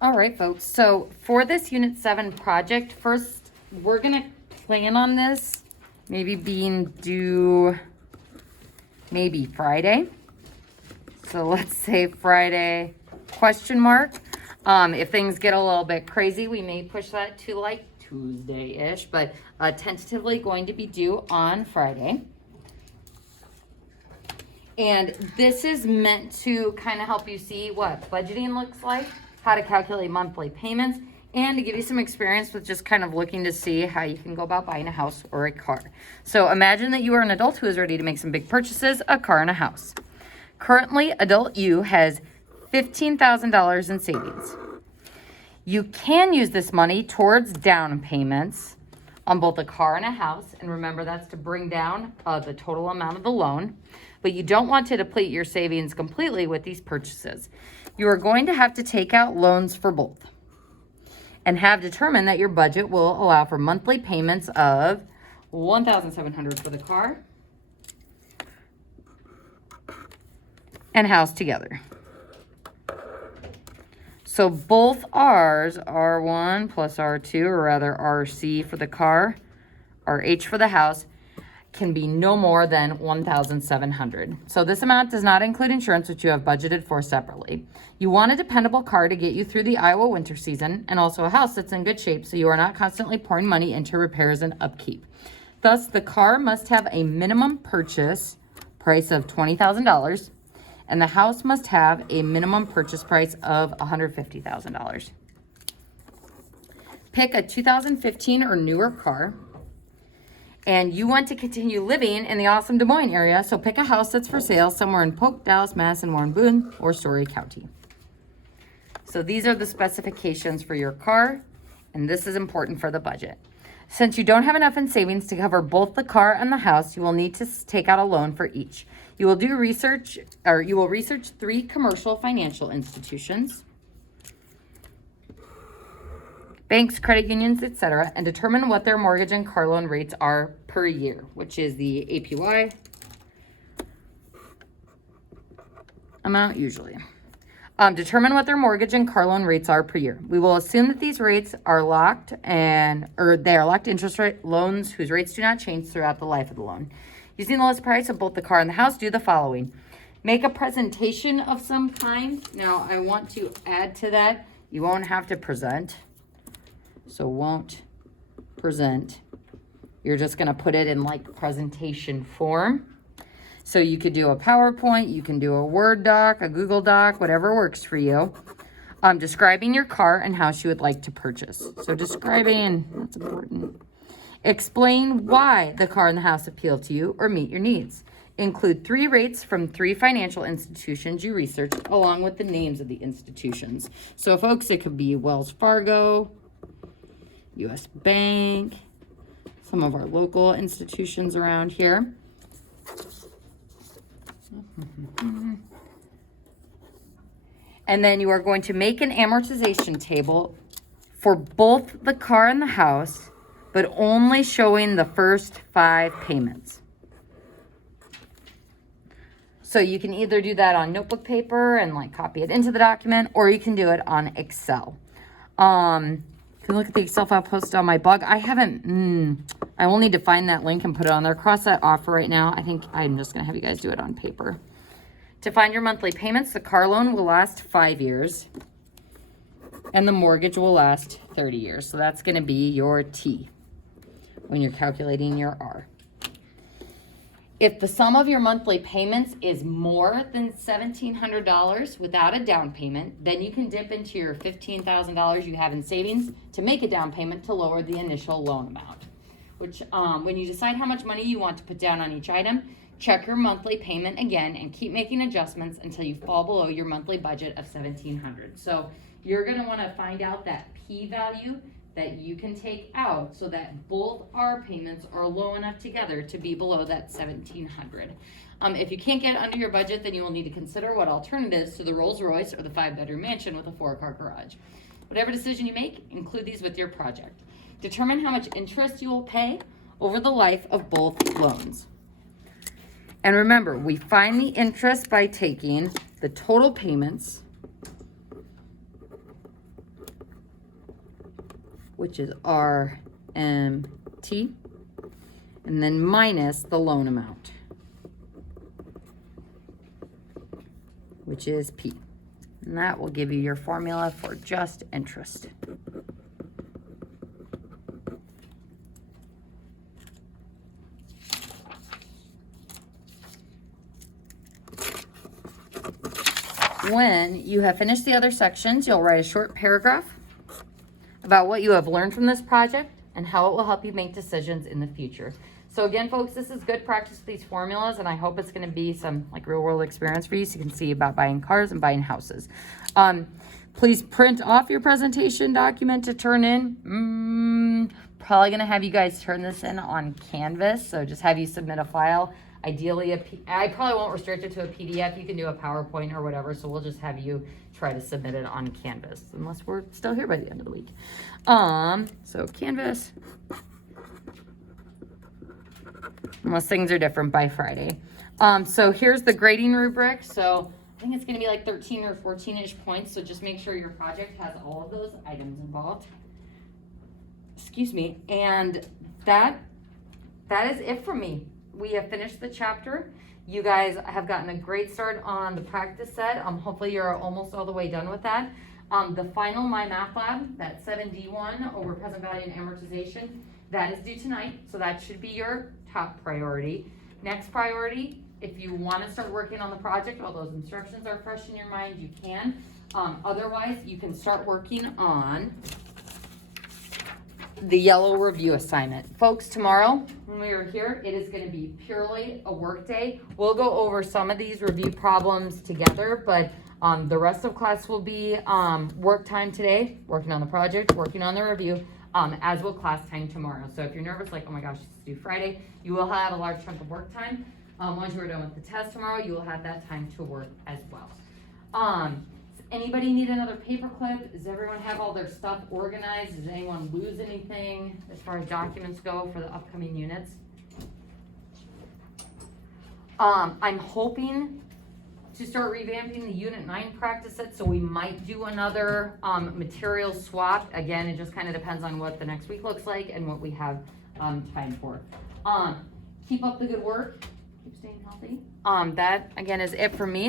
All right, folks. So for this Unit 7 project, first, we're going to plan on this maybe being due maybe Friday. So let's say Friday, question mark. If things get a little bit crazy, we may push that to like Tuesday-ish, but tentatively going to be due on Friday. And this is meant to kind of help you see what budgeting looks like, how to calculate monthly payments, and to give you some experience with just kind of looking to see how you can go about buying a house or a car. So imagine that you are an adult who is ready to make some big purchases, a car and a house. Currently, adult you has $15,000 in savings. You can use this money towards down payments on both a car and a house. And remember, that's to bring down the total amount of the loan. But you don't want to deplete your savings completely with these purchases. You are going to have to take out loans for both and have determined that your budget will allow for monthly payments of $1,700 for the car and house together. So both R's, R1 plus R2, or rather RC for the car, RH for the house, can be no more than $1,700. So this amount does not include insurance, which you have budgeted for separately. You want a dependable car to get you through the Iowa winter season, and also a house that's in good shape so you are not constantly pouring money into repairs and upkeep. Thus, the car must have a minimum purchase price of $20,000, and the house must have a minimum purchase price of $150,000. Pick a 2015 or newer car. And you want to continue living in the awesome Des Moines area, so pick a house that's for sale somewhere in Polk, Dallas, Madison, Warren, Boone, or Story County. So these are the specifications for your car, and this is important for the budget. Since you don't have enough in savings to cover both the car and the house, you will need to take out a loan for each. You will research 3 commercial financial institutions, banks, credit unions, etc., and determine what their mortgage and car loan rates are per year, which is the APY amount usually. Determine what their mortgage and car loan rates are per year. We will assume that these rates are locked they are locked interest rate loans whose rates do not change throughout the life of the loan. Using the list price of both the car and the house, do the following. Make a presentation of some kind. Now, I want to add to that, you won't have to present. So won't present. You're just going to put it in like presentation form. So you could do a PowerPoint, you can do a Word doc, a Google doc, whatever works for you. Describing your car and house you would like to purchase. So describing, that's important. Explain why the car and the house appeal to you or meet your needs. Include 3 rates from 3 financial institutions you researched along with the names of the institutions. So folks, it could be Wells Fargo, U.S. Bank, some of our local institutions around here. And then you are going to make an amortization table for both the car and the house, but only showing the first 5 payments. So you can either do that on notebook paper and like copy it into the document, or you can do it on Excel. If you look at the Excel file posted on my blog, I will need to find that link and put it on there. Cross that off for right now. I think I'm just going to have you guys do it on paper. To find your monthly payments, the car loan will last 5 years, and the mortgage will last 30 years. So that's going to be your T when you're calculating your R. If the sum of your monthly payments is more than $1,700 without a down payment, then you can dip into your $15,000 you have in savings to make a down payment to lower the initial loan amount. Which, when you decide how much money you want to put down on each item, check your monthly payment again and keep making adjustments until you fall below your monthly budget of $1,700. So you're going to want to find out that P value that you can take out so that both R payments are low enough together to be below that $1,700. If you can't get under your budget, then you will need to consider what alternatives to the Rolls Royce or the 5-bedroom mansion with a 4-car garage. Whatever decision you make, include these with your project. Determine how much interest you will pay over the life of both loans. And remember, we find the interest by taking the total payments which is RMT, and then minus the loan amount, which is P. And that will give you your formula for just interest. When you have finished the other sections, you'll write a short paragraph about what you have learned from this project and how it will help you make decisions in the future. So again, folks, this is good practice with these formulas, and I hope it's going to be some like real world experience for you so you can see about buying cars and buying houses. Please print off your presentation document to turn in. Probably going to have you guys turn this in on Canvas, so just have you submit a file. Ideally, I probably won't restrict it to a PDF. You can do a PowerPoint or whatever, so we'll just have you try to submit it on Canvas, unless we're still here by the end of the week. So Canvas, unless things are different by Friday. So here's the grading rubric. So I think it's going to be like 13 or 14-ish points, so just make sure your project has all of those items involved. Excuse me. And that is it for me. We have finished the chapter. You guys have gotten a great start on the practice set. Hopefully you're almost all the way done with that. The final My Math Lab, that 7D1 over present value and amortization, that is due tonight. So that should be your top priority. Next priority, if you want to start working on the project, all those instructions are fresh in your mind, you can. Otherwise, you can start working on the yellow review assignment. Folks, tomorrow when we are here, it is going to be purely a work day. We'll go over some of these review problems together, but the rest of class will be work time today, working on the project, working on the review, as will class time tomorrow. So if you're nervous, like, oh my gosh, it's due Friday, you will have a large chunk of work time. Once you are done with the test tomorrow, you will have that time to work as well. Anybody need another paper clip? Does everyone have all their stuff organized? Does anyone lose anything as far as documents go for the upcoming units? I'm hoping to start revamping the Unit 9 practice set, so we might do another material swap. Again, it just kind of depends on what the next week looks like and what we have time for. Keep up the good work. Keep staying healthy. That, again, is it for me.